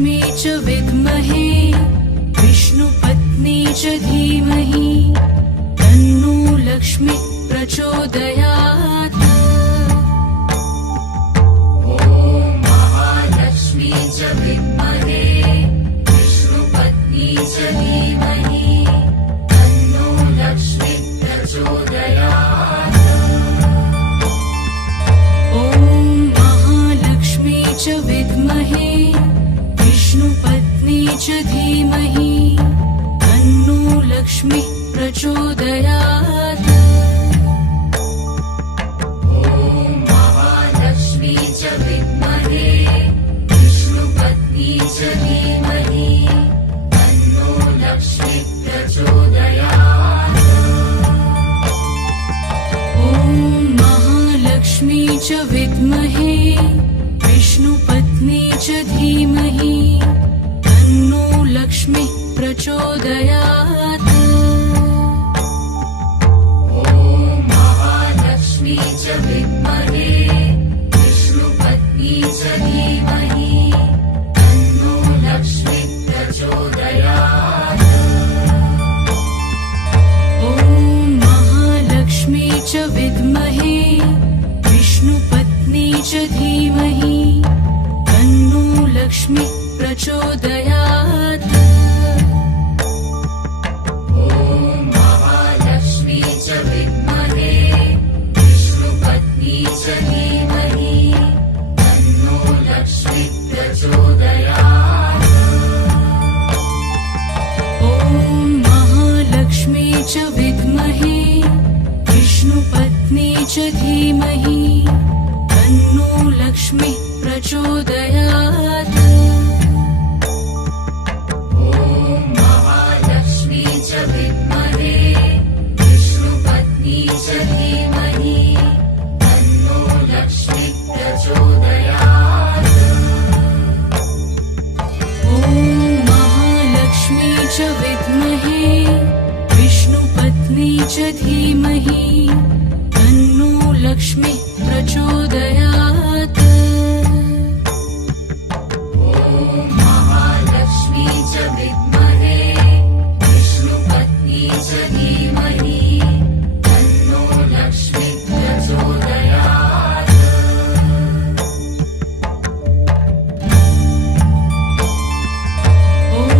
महालक्ष्मी च विद्महे विष्णुपत्नी च धीमहि तन्नो लक्ष्मी प्रचोदयात्। महालक्ष्मी च विद्महे विष्णुपत्नी च धीमहि तन्नो लक्ष्मी प्रचोदयात्। ॐ महालक्ष्मी च विद्महे विष्णुपत्नी च धीमहि तन्नो लक्ष्मी प्रचोदयात्। महालक्ष्मी च विद्महे विष्णुपत्नी च धीमहि तन्नो लक्ष्मी प्रचोदयात्। ॐ महालक्ष्मी च विद्महे विष्णुपत्नी च धीमहि तन्नो लक्ष्मी प्रचोदयात्। महालक्ष्मी च विद्महे विष्णुपत्नी च धीमहि तन्नो लक्ष्मी प्रचोदयात्। ॐ महालक्ष्मी च विद्महे विष्णुपत्नी च धीमहि तन्नो लक्ष्मी प्रचोदयात्। महालक्ष्मी च विद्महे विष्णुपत्नी च धीमहि तन्नो लक्ष्मी प्रचोदयात्। ॐ महालक्ष्मी च विद्महे विष्णुपत्नी च धीमहि तन्नो लक्ष्मी प्रचोदयात्। महालक्ष्मी च विद्महे विष्णुपत्नी च धीमहि तन्नो लक्ष्मी प्रचोदयात्। ॐ महालक्ष्मी च विद्महे विष्णुपत्नी च धीमहि तन्नो लक्ष्मी प्रचोदयात्। महालक्ष्मी च विद्महे विष्णुपत्नी च धीमहि तन्नो लक्ष्मी प्रचोदयात्। ॐ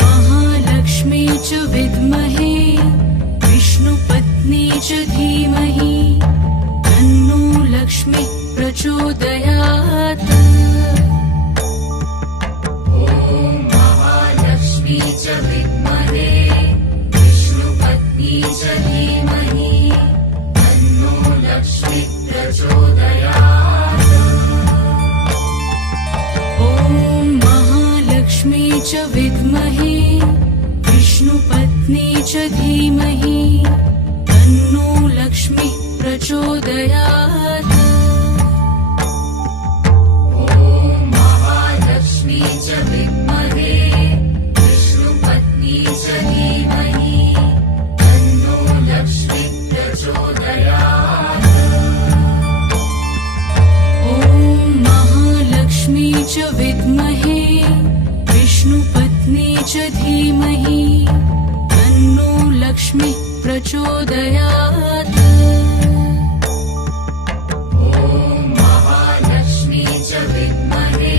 महालक्ष्मी च विद्महे विष्णुपत्नी च धीमहि तन्नो लक्ष्मी प्रचोदयात्। महालक्ष्मी च विद्महे विष्णुपत्नी च धीमहि तन्नो लक्ष्मी प्रचोदयात्। ॐ महालक्ष्मी च विद्महे विष्णुपत्नी च धीमहि तन्नो लक्ष्मी प्रचोदयात्। महालक्ष्मी च विद्महे विष्णुपत्नी च धीमहि तन्नो लक्ष्मी प्रचोदयात्। ॐ महालक्ष्मी च विद्महे विष्णुपत्नी च धीमहि तन्नो लक्ष्मी प्रचोदयात्। महालक्ष्मी च विद्महे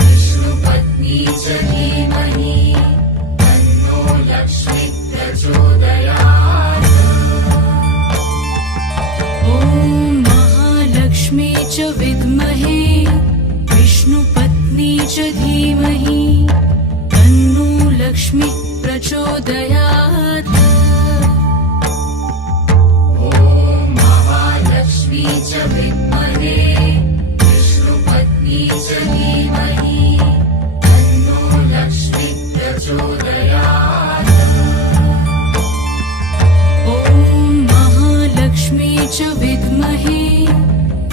विष्णुपत्नी च धीमहि तन्नो लक्ष्मी प्रचोदयात्। ॐ महालक्ष्मी च विद्महे विष्णुपत्नी च धीमहि तन्नो लक्ष्मी प्रचोदयात्। महालक्ष्मी च विद्महे विष्णुपत्नी च धीमहि तन्नो लक्ष्मी प्रचोदयात्। ॐ महालक्ष्मी च विद्महे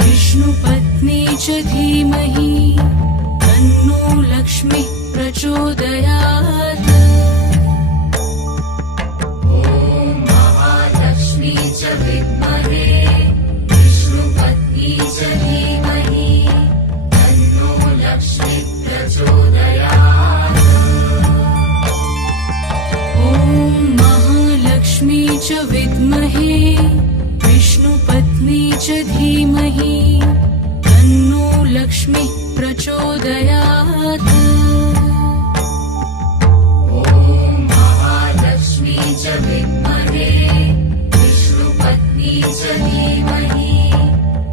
विष्णुपत्नी च धीमहि तन्नो लक्ष्मी प्रचोदयात्। महालक्ष्मी च विद्महे विष्णुपत्नी च धीमहि तन्नो लक्ष्मी प्रचोदयात्। च विद्महे विष्णुपत्नी च धीमहि तन्नो लक्ष्मी प्रचोदयात्। ॐ महालक्ष्मी च विद्महे विष्णुपत्नी च धीमहि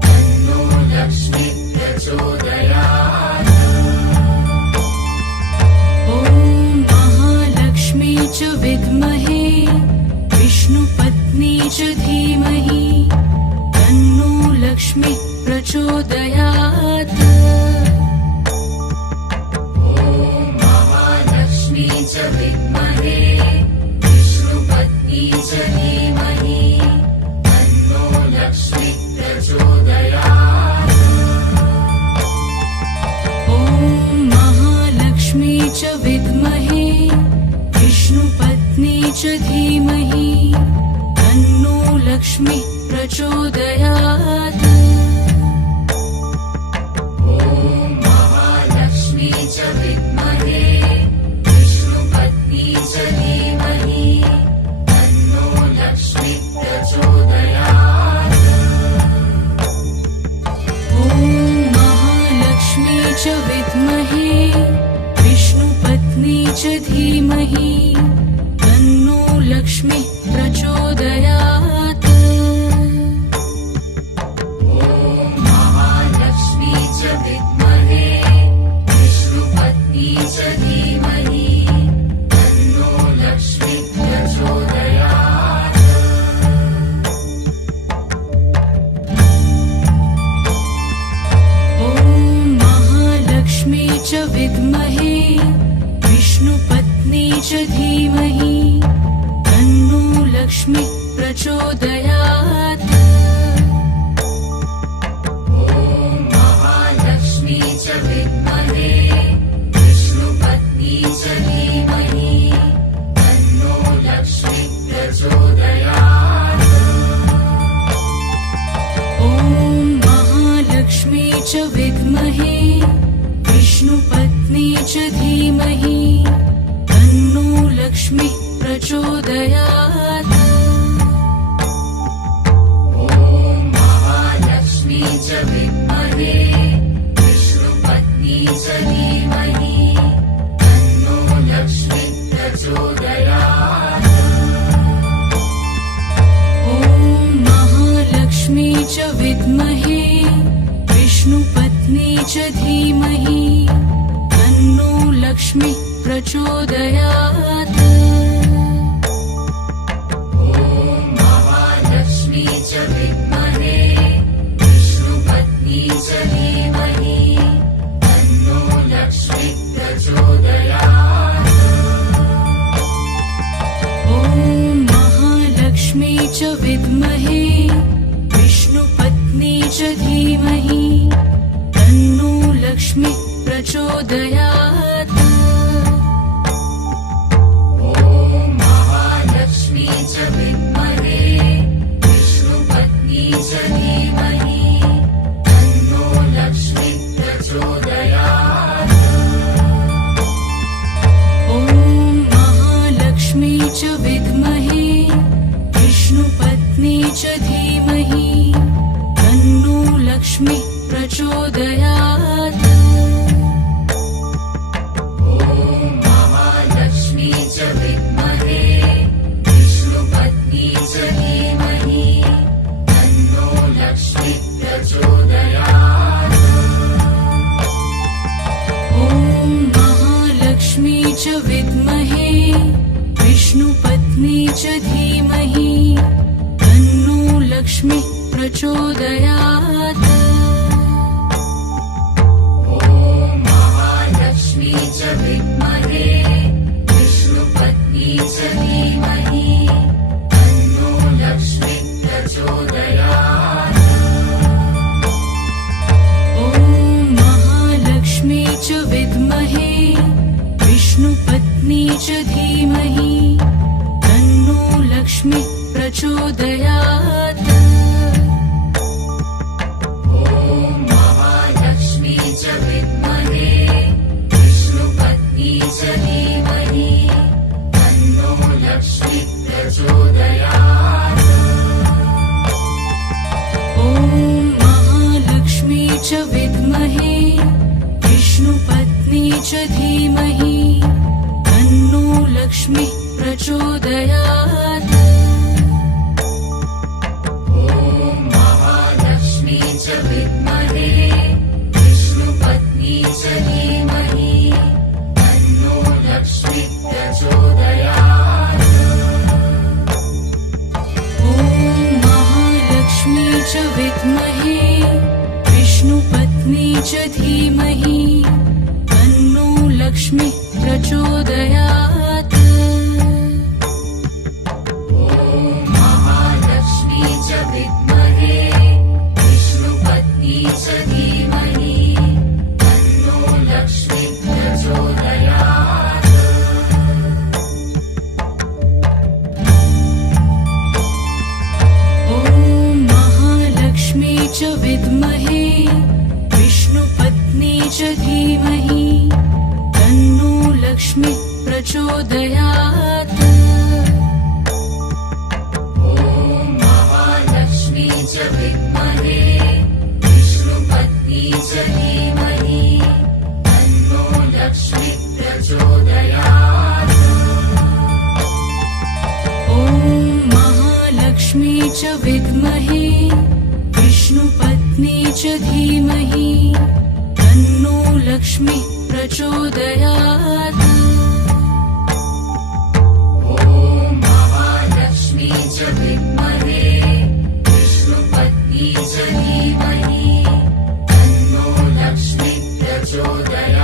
तन्नो लक्ष्मी प्रचोदयात्। ॐ महालक्ष्मी च विद्महे विष्णुपत्नी च धीमहि तन्नो लक्ष्मी प्रचोदयात्। ॐ महालक्ष्मी च विद्महे विष्णुपत्नी च धीमहि तन्नो लक्ष्मी प्रचोदयात्। ॐ महालक्ष्मी च विद्महे विष्णुपत्नी च धीमहि तन्नो लक्ष्मी प्रचोदयात्। ॐ महालक्ष्मी च विद्महे विष्णुपत्नी च धीमहि तन्नो लक्ष्मी प्रचोदयात्। ॐ महालक्ष्मी च विद्महे विष्णुपत्नी च धीमहि तन्नो लक्ष्मी प्रचोदयात्। ॐ महालक्ष्मी च विद्महे विष्णुपत्नी च धीमहि तन्नो लक्ष्मी प्रचोदयात्। ॐ महालक्ष्मी च विद्महे विष्णुपत्नी च धीमहि तन्नो लक्ष्मी प्रचोदयात्। ॐ महालक्ष्मी च विद्महे विष्णुपत्नी च धीमहि तन्नो लक्ष्मी प्रचोदयात्। ॐ महालक्ष्मी च विद्महे विष्णुपत्नी च धीमहि तन्नो लक्ष्मी प्रचोदयात्। ॐ महालक्ष्मी च विद्महे विष्णुपत्नी च धीमहि तन्नो लक्ष्मी प्रचोदयात्। ॐ महालक्ष्मी च विद्महे विष्णुपत्नी च धीमहि तन्नो लक्ष्मी प्रचोदयात्। ॐ महालक्ष्मी च विद्महे विष्णुपत्नी च धीमहि तन्नो लक्ष्मी प्रचोदयात्। ॐ महालक्ष्मी च विद्महे विष्णुपत्नी च धीमहि तन्नो लक्ष्मी प्रचोदयात्। ॐ महालक्ष्मी च विद्महे विष्णुपत्नी च धीमहि तन्नो लक्ष्मी प्रचोदयात्। ॐ महालक्ष्मी च विद्महे विष्णुपत्नी च धीमहि तन्नो लक्ष्मी प्रचोदयात्। ॐ महालक्ष्मी च विद्महे विष्णुपत्नी च धीमहि तन्नो लक्ष्मी प्रचोदयात्। ॐ महालक्ष्मी च विद्महे विष्णुपत्नी च धीमहि तन्नो लक्ष्मी प्रचोदयात्। ॐ महालक्ष्मी च विद्महे विष्णुपत्नी च धीमहि तन्नो लक्ष्मी प्रचोदयात्। ॐ महालक्ष्मी च विद्महे विष्णुपत्नी च धीमहि तन्नो लक्ष्मी प्रचोदयात्। ॐ महालक्ष्मी च विद्महे विष्णुपत्नी च धीमहि तन्नो लक्ष्मी प्रचोदयात्। च धीमहि तन्नो लक्ष्मीः प्रचोदयात् ॐ महालक्ष्मी च विद्महे विष्णुपत्नी च धीमहि तन्नो लक्ष्मी प्रचोदयात् ॐ महालक्ष्मी च विद्महे विष्णुपत्नी च धीमहि तन्नो लक्ष्मीः प्रचोदयात् ॐ महालक्ष्मी च विद्महे विष्णुपत्नी च धीमहि तन्नो लक्ष्मी प्रचोदयात् ॐ महालक्ष्मी च विद्महे विष्णुपत्नी च धीमहि तन्नो लक्ष्मीः प्रचोदयात् ॐ महालक्ष्मी च विद्महे विष्णुपत्नी च धीमहि तन्नो लक्ष्मी प्रचोदयात् ॐ महालक्ष्मी च विद्महे विष्णुपत्नी च धीमहि तन्नो लक्ष्मीः प्रचोदयात् ॐ महालक्ष्मी च विद्महे विष्णुपत्नी च धीमहि तन्नो लक्ष्मी प्रचोदयात्